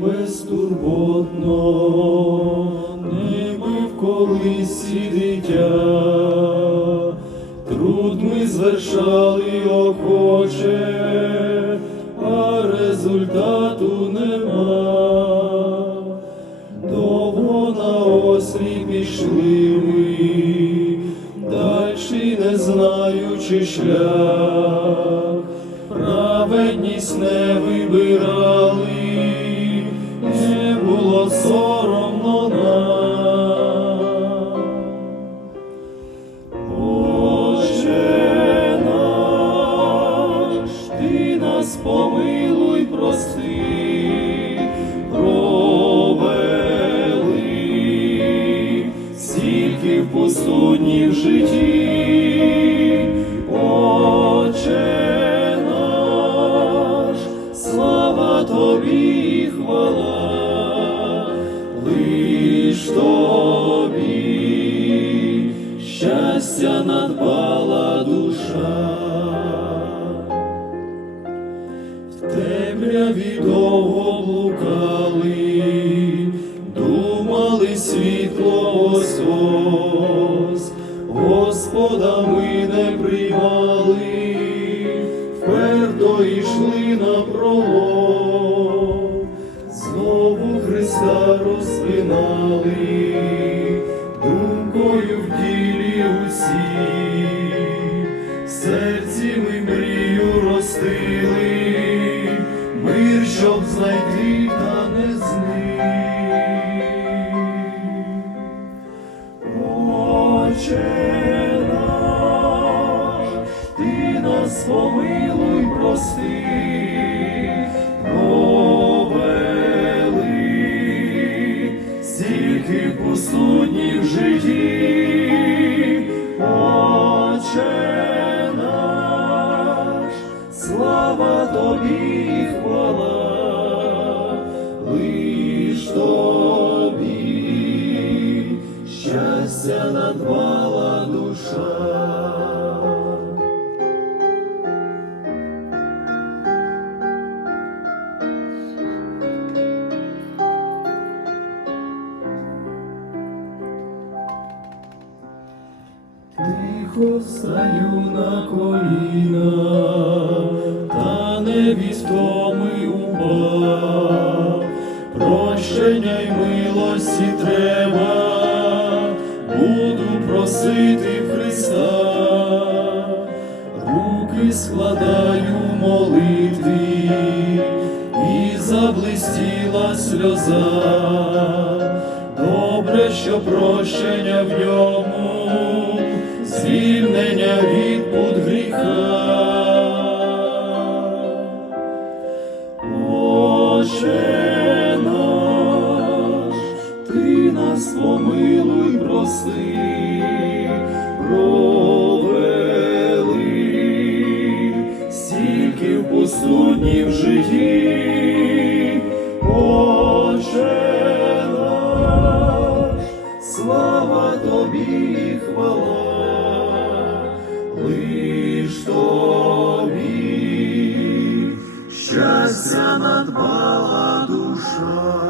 безтурботно, ніби в колисі дитя, труд ми звершали охоче, а результату нема, довго на ослі пішли ми, дальші не знаючи шлях, праведність не вибирали соромно нам. Отче наш, ти нас помилуй, прости, провели, стільки в пустуні в житті, темряві довго блукали, думали світло ось ось, Господа ми не приймали, знайти та не зник. Отче наш, ти нас помилуй, прости, щастя надбала душа. Тихо встаю на коліна, та не від втоми упав. Прощення й милості треба, просити Христа, руки складаю молитві, і заблистіла сльоза. Добре, що прощення в ньому, звільнення від пут гріха. Отче наш, ти нас помилуй, прости, стільки в житті, Отче наш, слава тобі хвала, лиш тобі щастя надбала душа.